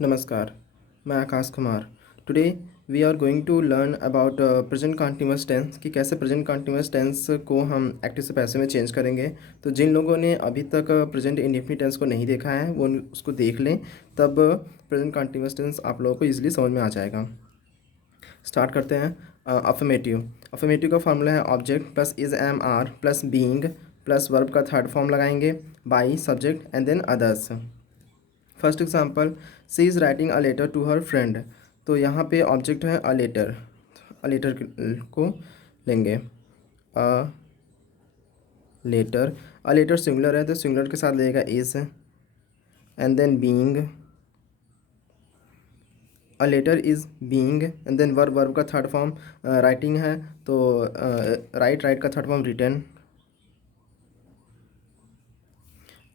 नमस्कार, मैं Akash Kumar. Today we are going to learn about present continuous tense कि कैसे प्रेजेंट कंटिन्यूअस टेंस को हम एक्टिव से पैसिव में चेंज करेंगे। तो जिन लोगों ने अभी तक प्रेजेंट इंडेफिनिट टेंस को नहीं देखा है वो उसको देख लें, तब प्रेजेंट कंटिन्यूअस टेंस आप लोगों को ईजिली समझ में आ जाएगा। स्टार्ट करते हैं। अफर्मेटिव का फॉर्मूला है object plus is am are plus being plus verb का थर्ड फॉर्म लगाएंगे, by, subject and then others. First example, she is writing a letter to her friend. तो यहाँ पे ऑब्जेक्ट है अ लेटर, अ लेटर को लेंगे। A letter, a letter singular है तो सिंगुलर के साथ लगेगा is, and then being, a letter is being, and then verb, verb का थर्ड फॉर्म राइटिंग है तो राइट, राइट का third form written.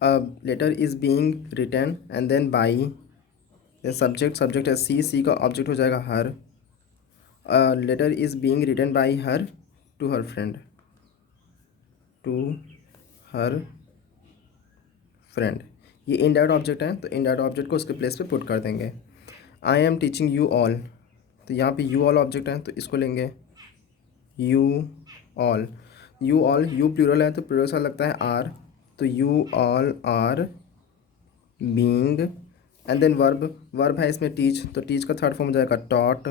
A letter is being written and then by, subject, subject है she, she का object हो जाएगा her. A letter is being written by her to her friend, to her friend। ये indirect object है तो indirect object को उसके place पे पुट कर देंगे। I am teaching you all, तो यहाँ पे यू ऑल ऑब्जेक्ट है तो इसको लेंगे you all. You all, you plural है तो प्लूरल के साथ लगता है आर, तो you all are being, and then verb, verb है इसमें टीच, तो टीच का थर्ड फॉर्म हो जाएगा taught.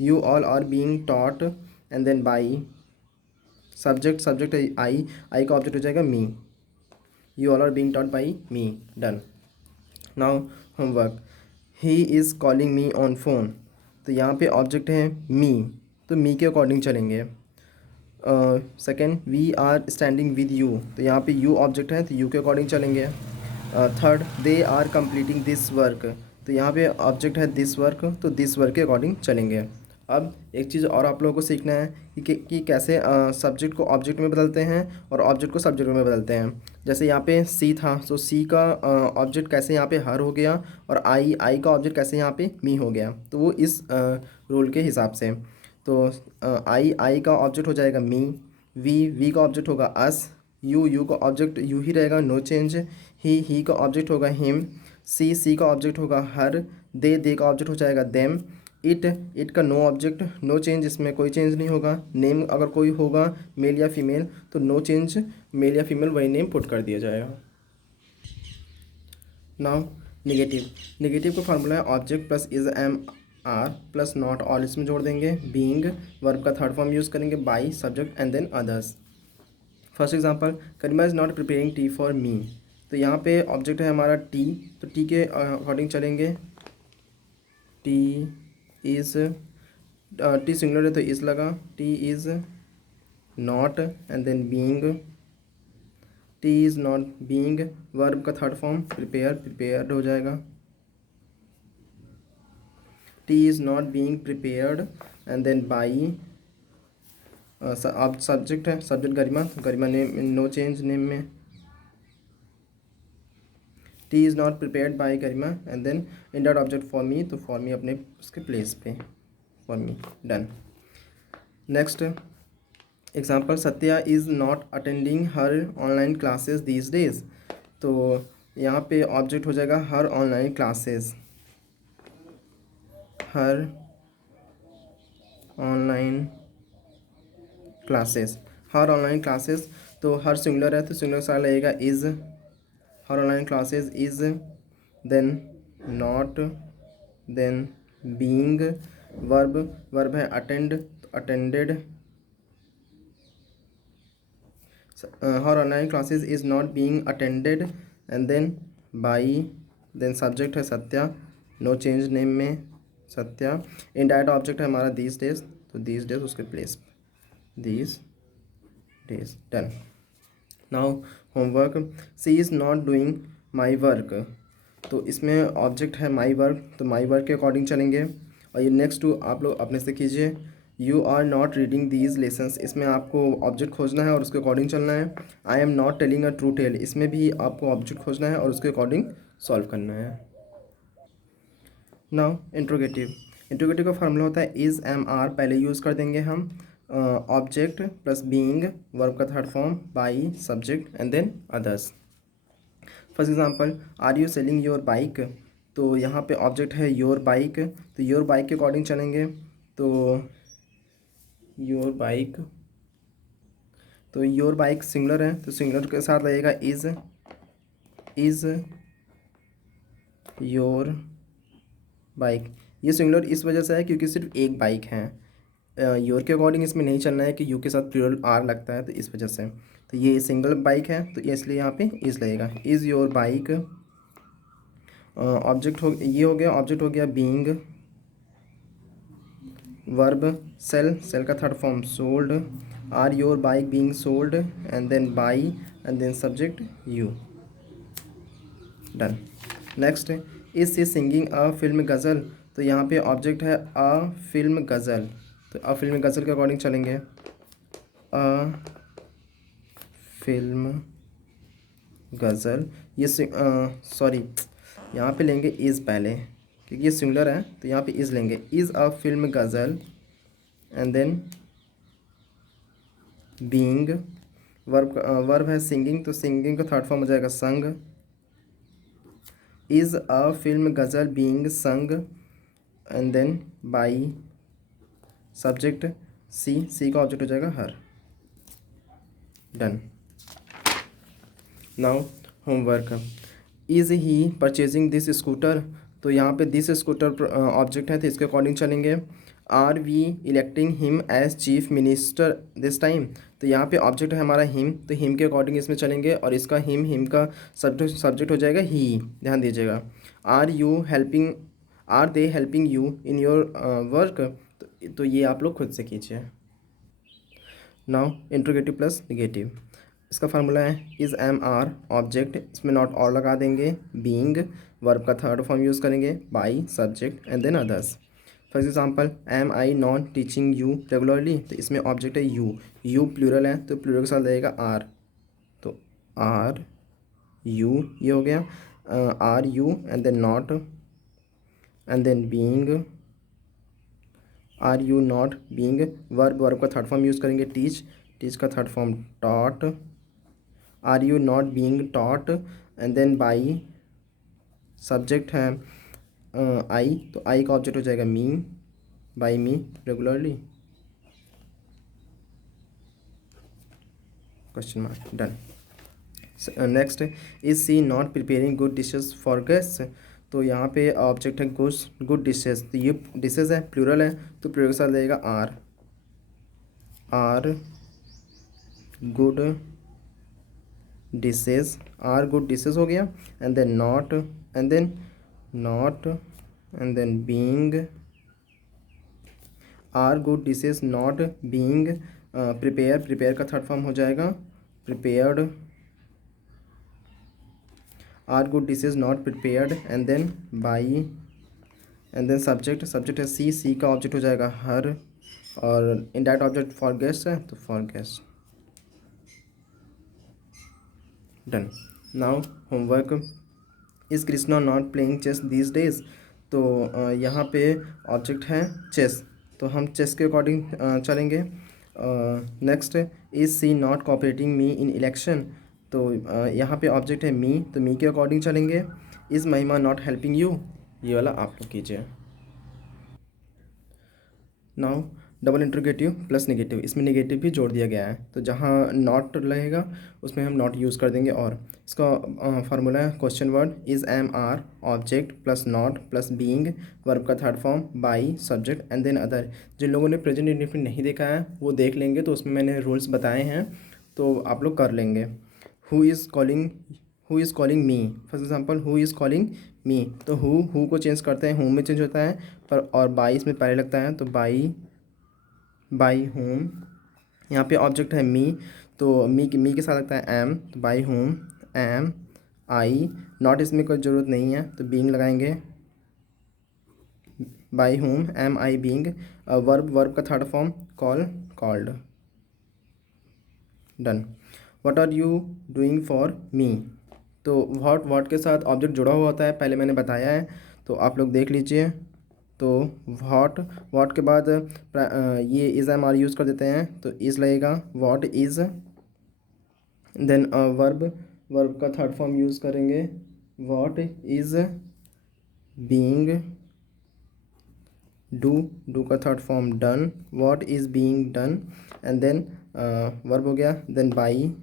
You all are being taught and then by, subject, subject है आई, आई का ऑब्जेक्ट हो जाएगा me. You all are being taught by me, done. Now homework, he is calling me on phone. तो यहाँ पे object है मी, तो मी के अकॉर्डिंग चलेंगे। Second, we are standing with you, तो यहाँ पे यू ऑब्जेक्ट है तो यू के अकॉर्डिंग चलेंगे। Third, they are completing this work, तो यहाँ पे ऑब्जेक्ट है दिस वर्क तो दिस वर्क के अकॉर्डिंग चलेंगे। अब एक चीज़ और आप लोगों को सीखना है कि कैसे सब्जेक्ट को ऑब्जेक्ट में बदलते हैं और ऑब्जेक्ट को सब्जेक्ट में बदलते हैं। जैसे यहाँ पे सी था तो सी का ऑब्जेक्ट कैसे यहाँ पे हर हो गया, और आई का ऑब्जेक्ट कैसे यहाँ पे मी हो गया, तो वो इस रूल के हिसाब से। तो आई का ऑब्जेक्ट हो जाएगा मी, वी का ऑब्जेक्ट होगा अस, यू का ऑब्जेक्ट यू ही रहेगा, नो चेंज। ही का ऑब्जेक्ट होगा हिम, सी का ऑब्जेक्ट होगा हर, दे का ऑब्जेक्ट हो जाएगा देम। इट का नो ऑब्जेक्ट, नो चेंज, इसमें कोई चेंज नहीं होगा। नेम अगर कोई होगा मेल या फीमेल तो नो चेंज, मेल या फीमेल वही नेम पुट कर दिया जाएगा। नाउ निगेटिव, निगेटिव का फार्मूला है object plus is am are plus not all, इसमें जोड़ देंगे बीइंग, वर्ब का थर्ड फॉर्म यूज़ करेंगे by, subject and then others. First example, Karima is not preparing tea for me. तो यहाँ पे ऑब्जेक्ट है हमारा टी, तो टी के अकॉर्डिंग चलेंगे। टी इज़, टी सिंगुलर है तो इज़ लगा, tea is not and then being, tea is not being, verb का थर्ड फॉर्म प्रिपेयर, प्रिपेयर्ड हो जाएगा। Tea is not being prepared and then by, अब सब्जेक्ट है, सब्जेक्ट गरिमा, तो Garima name no change name में। Tea is not prepared by Garima and then indirect object for me, तो for me अपने उसके place पे, for me, done. Next example, Satya is not attending her online classes these days. तो यहाँ पे object हो जाएगा her online classes, her online classes, her online classes, तो हर सिंगुलर है तो सिंगुलर के साथ लगेगा is, her online classes is, then not, then being, verb, verb है अटेंड तो attended, her online classes is not being attended and then by, then subject है Satya, no change name में Satya. Indirect object है हमारा these days, तो these days उसके place, these days, done. Now homework, she is not doing my work. तो इसमें object है माई work तो माई वर्क के अकॉर्डिंग चलेंगे। और ये नेक्स्ट टू आप लोग अपने से कीजिए, you are not reading these lessons, इसमें आपको ऑब्जेक्ट खोजना है और उसके अकॉर्डिंग चलना है। I am not telling a true tale, इसमें भी आपको ऑब्जेक्ट खोजना है और उसके अकॉर्डिंग सॉल्व करना है। नाउ इंट्रोगेटिव, इंट्रोगेटिव का फार्मूला होता है इज़ एम आर, पहले यूज़ कर देंगे हम ऑब्जेक्ट प्लस बीइंग, वर्ब का third form by, subject and then others. First example, are you selling your bike, तो यहाँ पे ऑब्जेक्ट है योर बाइक, तो योर बाइक के अकॉर्डिंग चलेंगे, तो योर बाइक, तो योर बाइक सिंगुलर है तो सिंगुलर के साथ लगेगा इज़ योर बाइक। ये सिंगुलर इस वजह से है क्योंकि सिर्फ एक बाइक है, योर के अकॉर्डिंग इसमें नहीं चलना है कि यू के साथ प्लूरल आर लगता है, तो इस वजह से। तो ये सिंगल बाइक है तो इसलिए यहाँ पे इज़ लगेगा, इज़ योर बाइक। ऑब्जेक्ट हो, ये हो गया, ऑब्जेक्ट हो गया बीइंग, वर्ब सेल, सेल का third form sold, are your bike being sold, and then by, and then subject you, done. Next, is she singing a film ghazal, तो यहाँ पे ऑब्जेक्ट है अ फिल्म गज़ल, तो अ फिल्म गज़ल के अकॉर्डिंग चलेंगे, अ फिल्म गज़ल, ये sorry यहाँ पे लेंगे इज़ पहले क्योंकि ये सिंगुलर है, तो यहाँ पे इज़ लेंगे, is a film ghazal, and then being, verb है सिंगिंग, तो सिंगिंग का थर्ड फॉर्म हो जाएगा sung, is a film ghazal being sung, and then by, subject she का ऑब्जेक्ट हो जाएगा her, done. Now homework, is he purchasing this scooter, तो यहाँ पे दिस स्कूटर ऑब्जेक्ट है तो इसके अकॉर्डिंग चलेंगे, are we electing him as chief minister this time, तो यहाँ पे ऑब्जेक्ट है हमारा हिम, तो हिम के अकॉर्डिंग इसमें चलेंगे, और इसका हिम का सब्जेक्ट हो जाएगा ही, ध्यान दीजिएगा। Are you helping, are they helping you in your work, तो ये आप लोग खुद से कीजिए। नाउ इंट्रोगेटिव प्लस निगेटिव, इसका फार्मूला है इज़ एम आर ऑब्जेक्ट, इसमें नॉट और लगा देंगे, बीइंग वर्ब का थर्ड फॉर्म यूज़ करेंगे, by subject and then others. For example, am I not teaching you regularly, तो इसमें ऑब्जेक्ट है यू प्लूरल है तो प्लूरल के साथ लगेगा आर, तो आर यू ये हो गया, are you and then not, and then being, are you not being, verb का थर्ड फॉर्म यूज़ करेंगे टीच का third form taught, are you not being taught, and then by, subject है I, तो I का object हो जाएगा me, by me regularly, question mark, done. Next, is she not preparing good dishes for guest, तो यहाँ पे object है good dishes, तो ये डिशेज है प्लूरल है तो प्लूरल के साथ लगेगा are good dishes, are good dishes हो गया, and then not, and then being, are good dishes not being prepare का थर्ड फॉर्म हो जाएगा prepared, are good dishes not prepared, and then by, and then subject है she का object हो जाएगा हर, और इनडायरेक्ट ऑब्जेक्ट फॉर गेस्ट है तो for guest, done. Now homework, is Krishna not playing chess these days, तो यहाँ पे ऑब्जेक्ट है चेस, तो हम चेस के अकॉर्डिंग चलेंगे। Next, is she not cooperating me in election, तो यहाँ पे ऑब्जेक्ट है मी, तो मी के अकॉर्डिंग चलेंगे, इज़ महिमा नॉट हेल्पिंग यू, ये वाला आप लोग कीजिए। Now double interrogative plus negative, इसमें नेगेटिव भी जोड़ दिया गया है, तो जहाँ नॉट लगेगा उसमें हम नॉट यूज़ कर देंगे, और इसका फार्मूला है question word is am are object plus not plus being verb का third form by subject and then other. जिन लोगों ने प्रेजेंट इंडेफिनिट नहीं देखा है वो देख लेंगे, तो उसमें मैंने रूल्स बताए हैं तो आप लोग कर लेंगे। Who is calling me, for example who is calling मी, तो हु को चेंज करते हैं, हु में चेंज होता है पर, और बाई इसमें पहले लगता है तो बाई होम, यहाँ पे ऑब्जेक्ट है मी, तो मी के साथ लगता है एम, तो by whom am I, not इसमें कोई ज़रूरत नहीं है तो बीइंग लगाएंगे, by whom am I being, verb का third form called, done. What are you doing for me, तो व्हाट के साथ ऑब्जेक्ट जुड़ा हुआ होता है, पहले मैंने बताया है तो आप लोग देख लीजिए। तो व्हाट के बाद ये इज़ एम आर यूज़ कर देते हैं तो इज़ लगेगा, what is, then verb verb का थर्ड फॉर्म यूज़ करेंगे, व्हाट इज़ बीइंग, डू का third form done, what is being done, and then verb हो गया, देन बाई,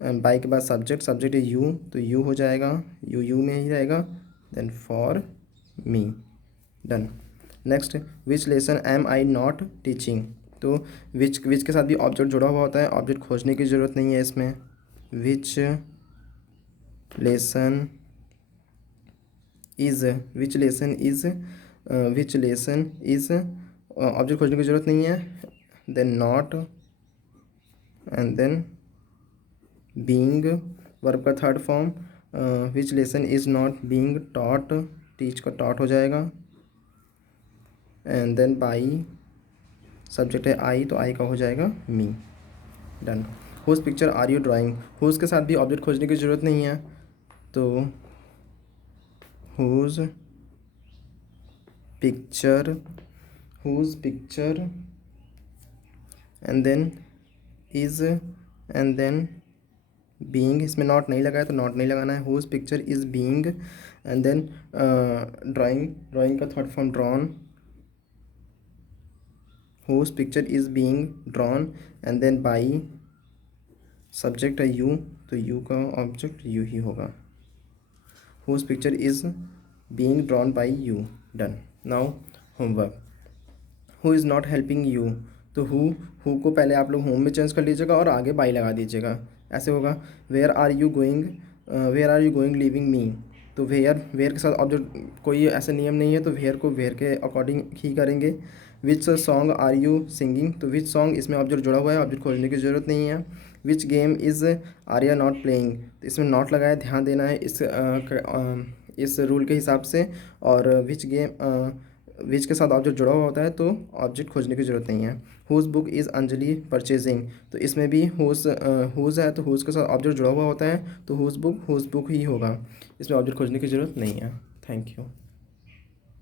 बाई के बाद सब्जेक्ट, सब्जेक्ट है यू, तो यू हो जाएगा, यू में ही रहेगा, then for me, done. Next, which lesson am I not teaching, तो विच के साथ भी ऑब्जेक्ट जुड़ा हुआ होता है, ऑब्जेक्ट खोजने की ज़रूरत नहीं है इसमें। Which lesson is, which lesson is, which lesson is, object खोजने की ज़रूरत नहीं है, then not, and then being, verb का third form, which lesson is not being taught, teach का टॉट हो जाएगा, एंड देन बाई, सब्जेक्ट है आई, तो आई का हो जाएगा me, done. Whose picture are you drawing, whose के साथ भी ऑब्जेक्ट खोजने की ज़रूरत नहीं है, तो whose picture, and then is, and then being, इसमें नॉट नहीं लगाया तो नॉट नहीं लगाना है, whose picture is being, and then drawing का third form drawn, whose picture is being drawn, and then by, subject है यू, तो यू का ऑब्जेक्ट यू ही होगा, whose picture is being drawn by you, done. Now homework, who is not helping you, तो who को पहले आप लोग होम में चेंज कर लीजिएगा और आगे बाई लगा दीजिएगा, ऐसे होगा। Where are you going leaving me, तो वेयर के साथ ऑब्जेक्ट कोई ऐसा नियम नहीं है, तो वेयर को वेयर के अकॉर्डिंग ही करेंगे। Which song are you singing, तो विच सॉन्ग, इसमें ऑब्जेक्ट जुड़ा हुआ है, ऑब्जेक्ट खोजने की ज़रूरत नहीं है। Which game is Arya not playing, तो इसमें नॉट लगाया, ध्यान देना है इस रूल के हिसाब से, और विच के साथ ऑब्जेक्ट जुड़ा हुआ होता है तो ऑब्जेक्ट खोजने की ज़रूरत नहीं है। Whose book is Anjali purchasing, तो इसमें भी हुज है, तो हुज के साथ ऑब्जेक्ट जुड़ा हुआ होता है, तो हुज बुक ही होगा, इसमें ऑब्जेक्ट खोजने की ज़रूरत नहीं है। Thank you.